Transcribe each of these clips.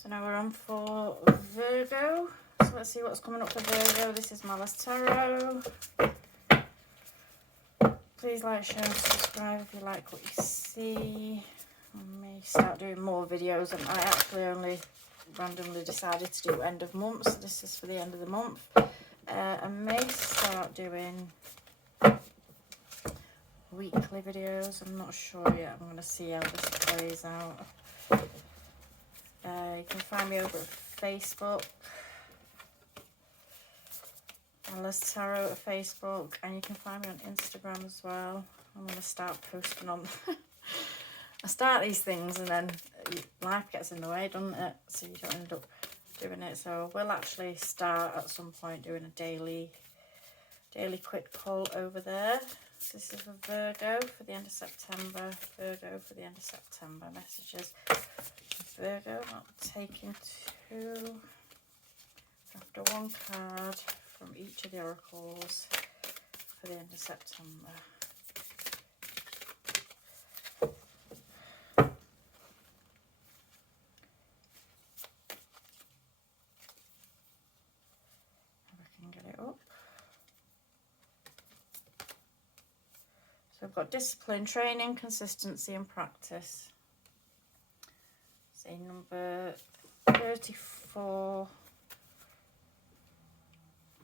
So now we're on for Virgo. So let's see what's coming up for Virgo. This is my last tarot. Please like, share and subscribe if you like what you see. I may start doing more videos, and I actually only randomly decided to do end of month, so this is for the end of the month. I may start doing weekly videos. I'm not sure yet. I'm going to see how this plays out. You can find me over at Facebook, Alice Tarot at Facebook, and you can find me on Instagram as well. I'm going to start posting on. I start these things and then life gets in the way, doesn't it? So you don't end up doing it. So we'll actually start at some point doing a daily quick pull over there. This is for Virgo for the end of September. Virgo for the end of September. Messages for Virgo. I'm taking two after one card from each of the oracles for the end of September. So I've got discipline, training, consistency and practice. Say number 34,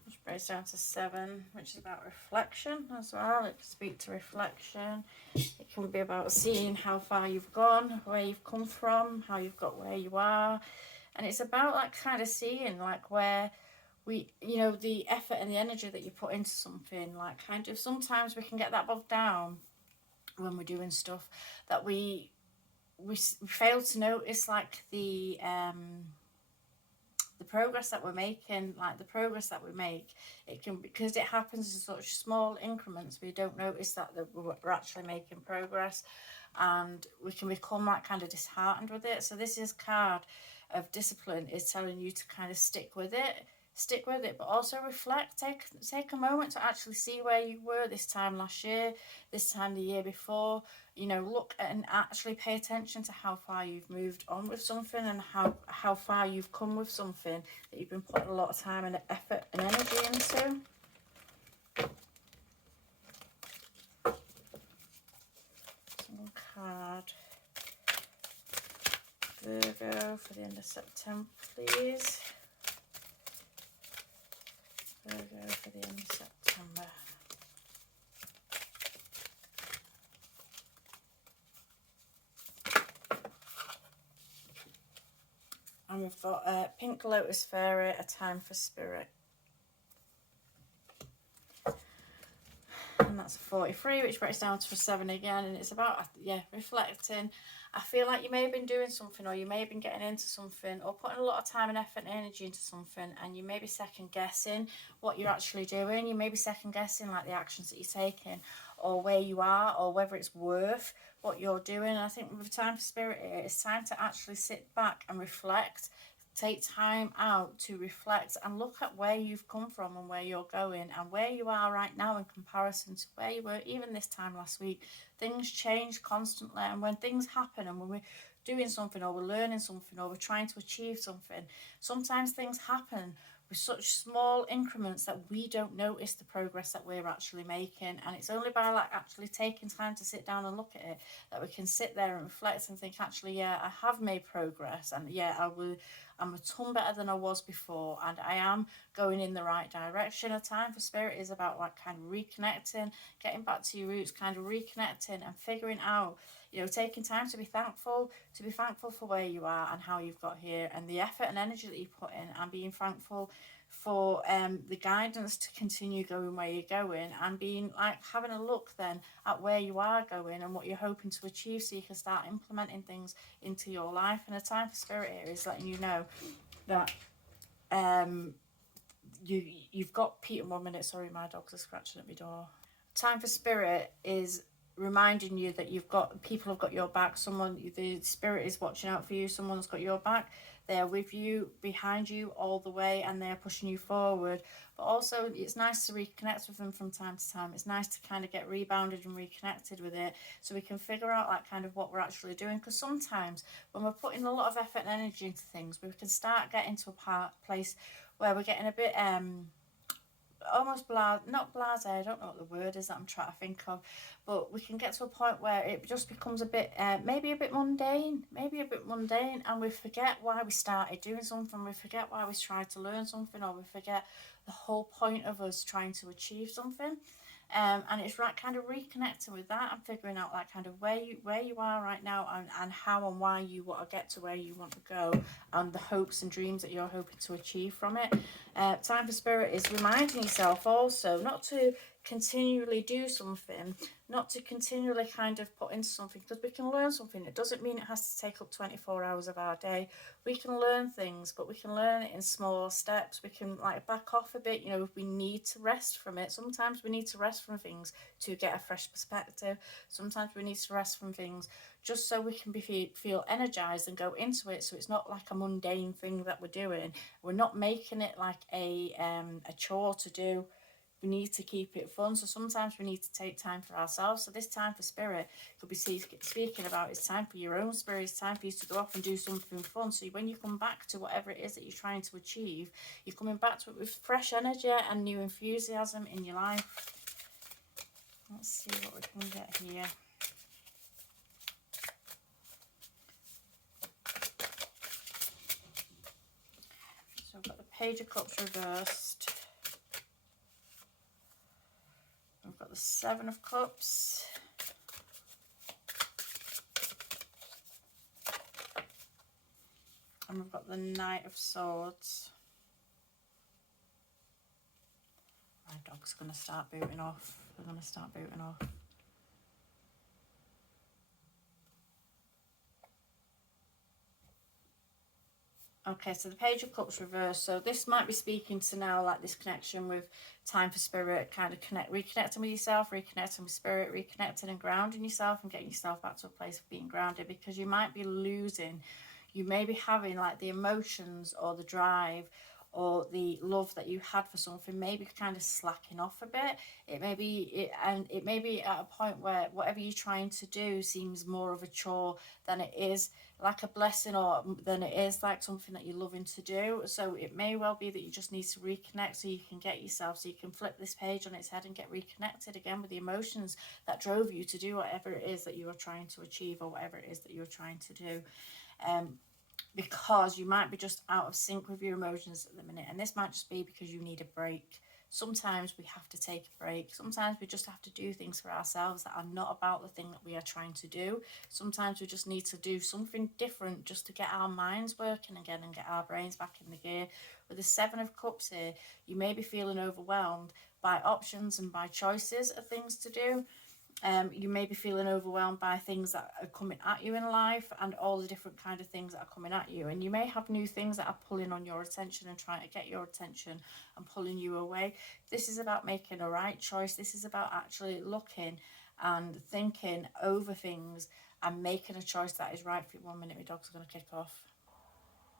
which breaks down to 7, which is about reflection as well. It can speak to reflection. It can be about seeing how far you've gone, where you've come from, how you've got where you are. And it's about like kind of seeing like where the effort and the energy that you put into something, like kind of sometimes we can get that bogged down when we're doing stuff that we fail to notice, like the progress that we're making, like the progress that we make. It can, because it happens in such small increments, we don't notice that we're actually making progress, and we can become like kind of disheartened with it. So this is card of discipline is telling you to kind of stick with it, but also reflect. Take a moment to actually see where you were this time last year, this time the year before. Look and actually pay attention to how far you've moved on with something, and how far you've come with something that you've been putting a lot of time and effort and energy into. One card. Virgo for the end of September, please. Virgo for the end of September. And we've got Pink Lotus Fairy, A Time for Spirit. And that's a 43, which breaks down to a 7 again. And it's about, reflecting. I feel like you may have been doing something, or you may have been getting into something, or putting a lot of time and effort and energy into something, and you may be second guessing what you're actually doing. You may be second guessing like the actions that you're taking, or where you are, or whether it's worth what you're doing. And I think with Time for Spirit here, it's time to actually sit back and reflect. Take time out to reflect and look at where you've come from and where you're going, and where you are right now in comparison to where you were even this time last week. Things change constantly, and when things happen, and when we're doing something, or we're learning something, or we're trying to achieve something, sometimes things happen with such small increments that we don't notice the progress that we're actually making. And it's only by like actually taking time to sit down and look at it that we can sit there and reflect and think, actually, yeah, I have made progress, and yeah, I'm a ton better than I was before, and I am going in the right direction. A Time for Spirit is about like kind of reconnecting, getting back to your roots, kind of reconnecting and figuring out, taking time to be thankful for where you are and how you've got here, and the effort and energy that you put in, and being thankful for the guidance to continue going where you're going, and being like having a look then at where you are going and what you're hoping to achieve, so you can start implementing things into your life. And A Time for Spirit here is letting you know that you've got Peter. 1 minute, sorry, my dogs are scratching at my door. Time for Spirit is reminding you that you've got, people have got your back, someone, the spirit is watching out for you, someone's got your back, they're with you, behind you all the way, and they're pushing you forward. But also it's nice to reconnect with them from time to time. It's nice to kind of get rebounded and reconnected with it, so we can figure out like kind of what we're actually doing. Because sometimes when we're putting a lot of effort and energy into things, we can start getting to a place where we're getting a bit almost not blasé, I don't know what the word is that I'm trying to think of, but we can get to a point where it just becomes a bit maybe a bit mundane, and we forget why we started doing something, we forget why we tried to learn something, or we forget the whole point of us trying to achieve something. And it's right, kind of reconnecting with that and figuring out like kind of where you are right now, and how and why you want to get to where you want to go, and the hopes and dreams that you're hoping to achieve from it. Time for Spirit is reminding yourself also not to continually do something, not to continually kind of put into something, because we can learn something. It doesn't mean it has to take up 24 hours of our day. We can learn things, but we can learn it in small steps. We can like back off a bit, you know, if we need to rest from it. Sometimes we need to rest from things to get a fresh perspective. Sometimes we need to rest from things just so we can feel energized and go into it, so it's not like a mundane thing that we're doing. We're not making it like a chore to do. We need to keep it fun. So sometimes we need to take time for ourselves. So this time for Spirit could be speaking about, it's time for your own spirit. It's time for you to go off and do something fun. So when you come back to whatever it is that you're trying to achieve, you're coming back to it with fresh energy and new enthusiasm in your life. Let's see what we can get here. So I've got the Page of Cups reversed. We've got the Seven of Cups. And we've got the Knight of Swords. My dog's going to start booting off. We're going to start booting off. Okay, so the Page of Cups reversed. So this might be speaking to now like this connection with time for Spirit, kind of reconnecting with yourself, reconnecting with Spirit, reconnecting and grounding yourself and getting yourself back to a place of being grounded, because you might be losing, you may be having like the emotions or the drive or the love that you had for something maybe kind of slacking off a bit. It may be at a point where whatever you're trying to do seems more of a chore than it is like a blessing, or than it is like something that you're loving to do. So it may well be that you just need to reconnect, so you can get yourself, so you can flip this page on its head and get reconnected again with the emotions that drove you to do whatever it is that you are trying to achieve, or whatever it is that you're trying to do. Because you might be just out of sync with your emotions at the minute, and this might just be because you need a break. Sometimes we have to take a break. Sometimes we just have to do things for ourselves that are not about the thing that we are trying to do. Sometimes we just need to do something different just to get our minds working again and get our brains back in the gear. With the Seven of Cups here, you may be feeling overwhelmed by options and by choices of things to do. You may be feeling overwhelmed by things that are coming at you in life, and all the different kind of things that are coming at you, and you may have new things that are pulling on your attention and trying to get your attention and pulling you away. This is about making a right choice. This is about actually looking and thinking over things and making a choice that is right for you. 1 minute, my dog's going to kick off.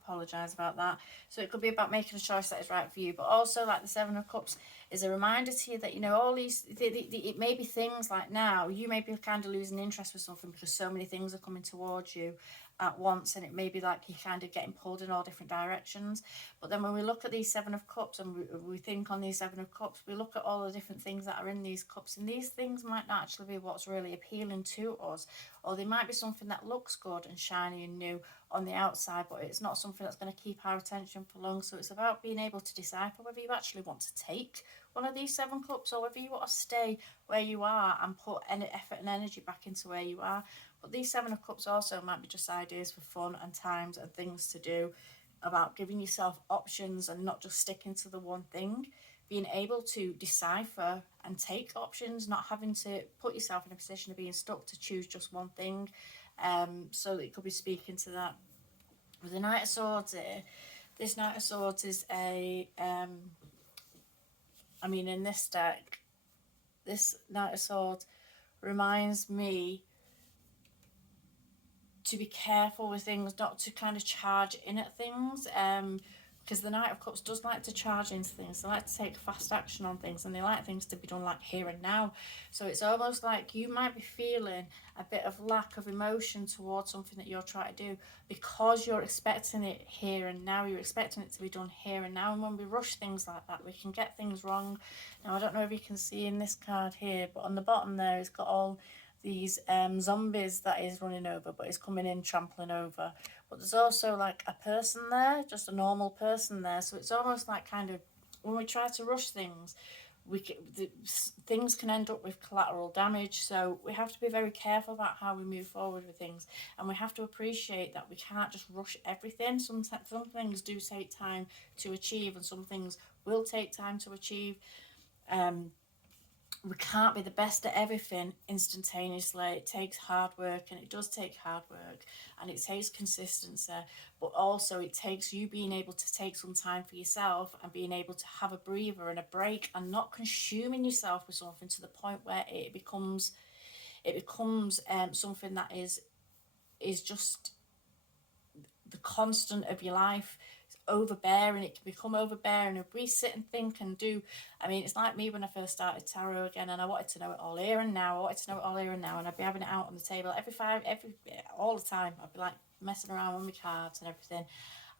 Apologise about that. So it could be about making a choice that is right for you, but also like the Seven of Cups is a reminder to you that, you know, all these it may be things like now you may be kind of losing interest with something because so many things are coming towards you at once, and it may be like you're kind of getting pulled in all different directions. But then when we look at these Seven of Cups and we think on these Seven of Cups, we look at all the different things that are in these cups, and these things might not actually be what's really appealing to us, or they might be something that looks good and shiny and new on the outside, but it's not something that's going to keep our attention for long. So it's about being able to decipher whether you actually want to take one of these Seven Cups, or whether you want to stay where you are and put any effort and energy back into where you are. But these Seven of Cups also might be just ideas for fun and times and things to do, about giving yourself options and not just sticking to the one thing, being able to decipher and take options, not having to put yourself in a position of being stuck to choose just one thing. So it could be speaking to that. With the Knight of Swords here, this Knight of Swords is a in this deck, this Knight of Swords reminds me to be careful with things, not to kind of charge in at things. Because the Knight of Cups does like to charge into things. They like to take fast action on things, and they like things to be done like here and now. So it's almost like you might be feeling a bit of lack of emotion towards something that you're trying to do because you're expecting it here and now. You're expecting it to be done here and now. And when we rush things like that, we can get things wrong. Now, I don't know if you can see in this card here, but on the bottom there, it's got all these zombies that is running over, but it's coming in trampling over. But there's also like a person there, just a normal person there. So it's almost like kind of when we try to rush things, things can end up with collateral damage. So we have to be very careful about how we move forward with things, and we have to appreciate that we can't just rush everything. Some things do take time to achieve, and some things will take time to achieve. We can't be the best at everything instantaneously. It takes hard work, and it does take hard work, and it takes consistency, but also it takes you being able to take some time for yourself and being able to have a breather and a break and not consuming yourself with something to the point where it becomes something that is just the constant of your life. It's overbearing. It can become overbearing. If we sit and think and do, I mean, it's like me when I first started tarot again, and I wanted to know it all here and now. I wanted to know it all here and now, and I'd be having it out on the table all the time. I'd be like messing around with my cards and everything,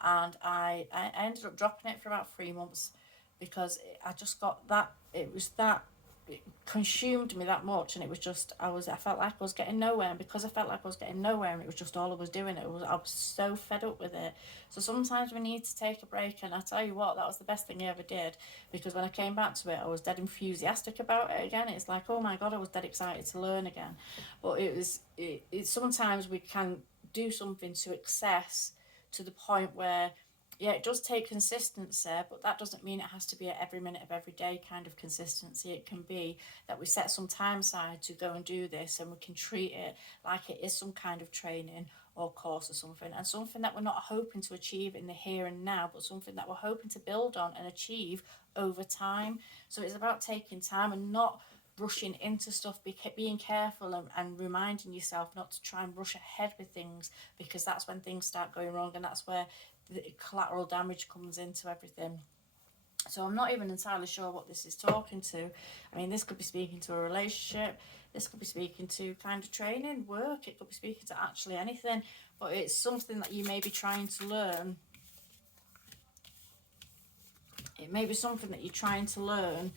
and I ended up dropping it for about 3 months because I just got that. It consumed me that much, and it was just I felt like I was getting nowhere, and because I felt like I was getting nowhere and it was just all I was doing, I was so fed up with it. So sometimes we need to take a break, and I tell you what, that was the best thing I ever did, because when I came back to it, I was dead enthusiastic about it again. It's like, oh my god, I was dead excited to learn again. But it sometimes we can do something to excess, to the point where, yeah, it does take consistency, but that doesn't mean it has to be at every minute of every day kind of consistency. It can be that we set some time aside to go and do this, and we can treat it like it is some kind of training or course or something, and something that we're not hoping to achieve in the here and now, but something that we're hoping to build on and achieve over time. So it's about taking time and not rushing into stuff, being careful, and reminding yourself not to try and rush ahead with things, because that's when things start going wrong, and that's where the collateral damage comes into everything. So I'm not even entirely sure what this is talking to. I mean, this could be speaking to a relationship, this could be speaking to kind of training, work, it could be speaking to actually anything, but it's something that you may be trying to learn. It may be something that you're trying to learn,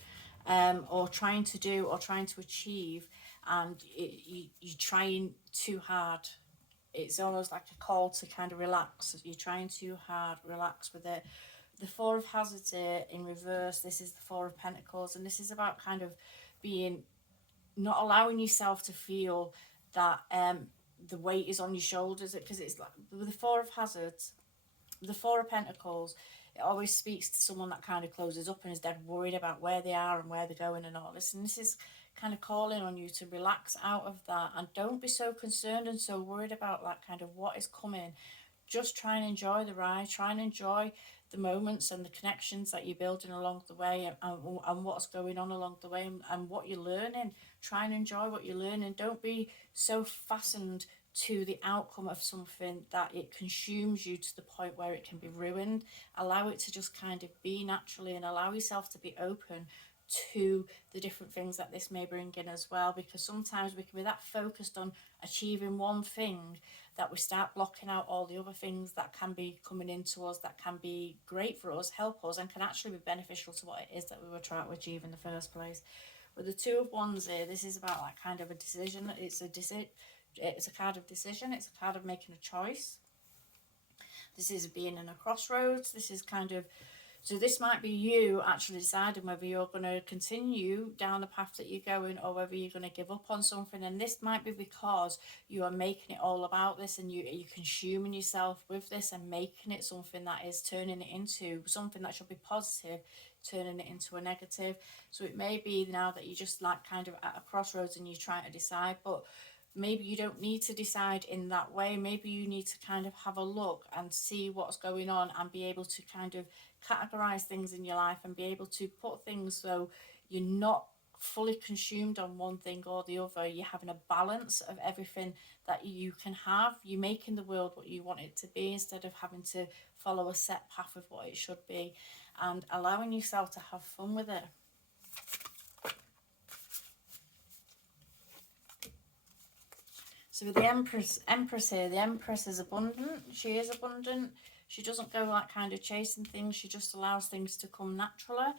or trying to do, or trying to achieve, and you're trying too hard. It's almost like a call to kind of relax. You're trying too hard, relax with it. The Four of Hazards here in reverse, this is the Four of Pentacles, and this is about kind of being, not allowing yourself to feel that the weight is on your shoulders, because it's like the Four of Hazards, the Four of Pentacles, it always speaks to someone that kind of closes up and is dead worried about where they are and where they're going and all this. And this is kind of calling on you to relax out of that, and don't be so concerned and so worried about that kind of what is coming. Just try and enjoy the ride, try and enjoy the moments and the connections that you're building along the way, and what's going on along the way, and what you're learning. Try and enjoy what you're learning. Don't be so fastened to the outcome of something that it consumes you to the point where it can be ruined. Allow it to just kind of be naturally, and allow yourself to be open to the different things that this may bring in as well, because sometimes we can be that focused on achieving one thing that we start blocking out all the other things that can be coming into us, that can be great for us, help us, and can actually be beneficial to what it is that we were trying to achieve in the first place. With the Two of Wands here, this is about like kind of a decision. It's a card of decision. It's a card of making a choice. This is being in a crossroads. This is kind of, so this might be you actually deciding whether you're going to continue down the path that you're going, or whether you're going to give up on something. And this might be because you are making it all about this, and you're consuming yourself with this and making it something that is turning it into something that should be positive, turning it into a negative. So it may be now that you're just like kind of at a crossroads and you're trying to decide, but maybe you don't need to decide in that way. Maybe you need to kind of have a look and see what's going on, and be able to kind of categorize things in your life, and be able to put things so you're not fully consumed on one thing or the other. You're having a balance of everything that you can have. You're making the world what you want it to be instead of having to follow a set path of what it should be, and allowing yourself to have fun with it. So with the Empress here, the Empress is abundant. She is abundant. She doesn't go like kind of chasing things. She just allows things to come naturally.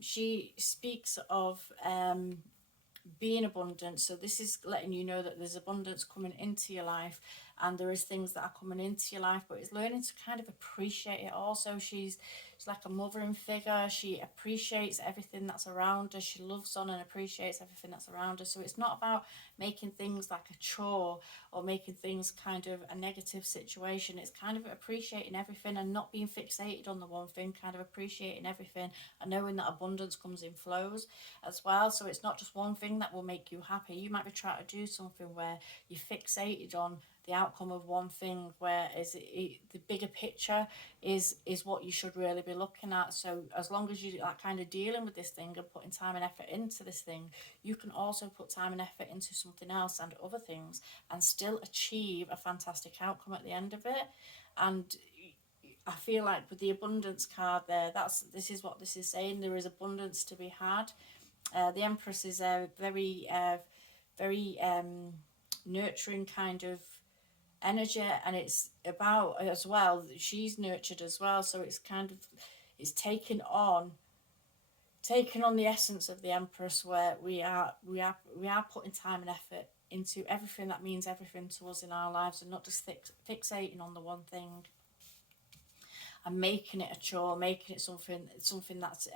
She speaks of being abundant, so this is letting you know that there's abundance coming into your life, and there is things that are coming into your life, but it's learning to kind of appreciate it also. She's like a mothering figure. She appreciates everything that's around her. She loves on and appreciates everything that's around her. So it's not about making things like a chore or making things kind of a negative situation. It's kind of appreciating everything and not being fixated on the one thing, kind of appreciating everything and knowing that abundance comes in flows as well. So it's not just one thing that will make you happy. You might be trying to do something where you're fixated on the outcome of one thing, whereas the bigger picture is what you should really be looking at. So as long as you are kind of dealing with this thing and putting time and effort into this thing, you can also put time and effort into something else and other things and still achieve a fantastic outcome at the end of it. And I feel like with the abundance card there, this is what this is saying. There is abundance to be had. The Empress is a very nurturing kind of energy, and it's about as well, she's nurtured as well, so it's kind of, it's taking on the essence of the Empress, where we are putting time and effort into everything that means everything to us in our lives, and not just fixating on the one thing and making it a chore, making it something that's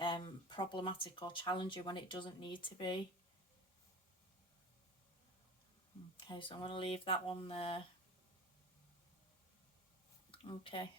problematic or challenging when it doesn't need to be. Okay, so I'm going to leave that one there. Okay.